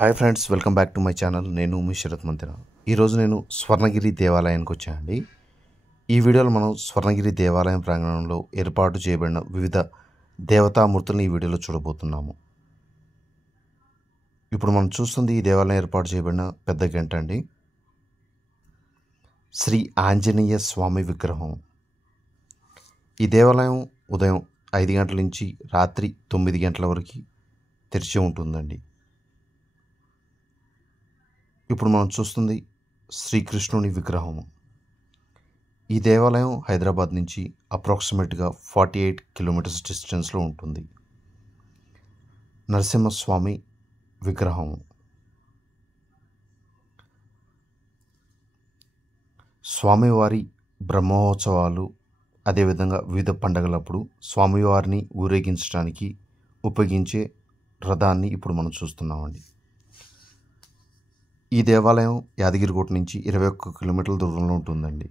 Hi friends, welcome back to my channel. నేను మీ శరత్ మంతిన. ఈరోజు నేను స్వర్ణగిరి దేవాలయానికి వచ్చానండి. ఈ వీడియోలో మనం స్వర్ణగిరి దేవాలయం ప్రాంగణంలో ఏర్పాటు చేయబడిన వివిధ దేవతామూర్తులను ఈ వీడియోలో చూడబోతున్నాము. ఇప్పుడు మనం చూస్తుంది ఈ దేవాలయం ఏర్పాటు చేయబడిన పెద్ద గంట అండి. శ్రీ ఆంజనేయ స్వామి విగ్రహం. ఈ దేవాలయం ఉదయం 5 గంటల నుంచి రాత్రి 9 గంటల వరకు తెరిచి ఉంటుందండి. ఇప్పుడు మనం చూస్తుంది శ్రీకృష్ణుని విగ్రహము. ఈ దేవాలయం హైదరాబాద్ నుంచి అప్రాక్సిమేట్గా 48 కిలోమీటర్స్ డిస్టెన్స్లో ఉంటుంది. నరసింహస్వామి విగ్రహం. స్వామివారి బ్రహ్మోత్సవాలు అదేవిధంగా వివిధ పండగలప్పుడు స్వామివారిని ఊరేగించడానికి ఉపయోగించే రథాన్ని ఇప్పుడు మనం చూస్తున్నామండి. ఈ దేవాలయం యాదగిరిగుట్ట నుంచి 21 కిలోమీటర్ల దూరంలో ఉంటుందండి.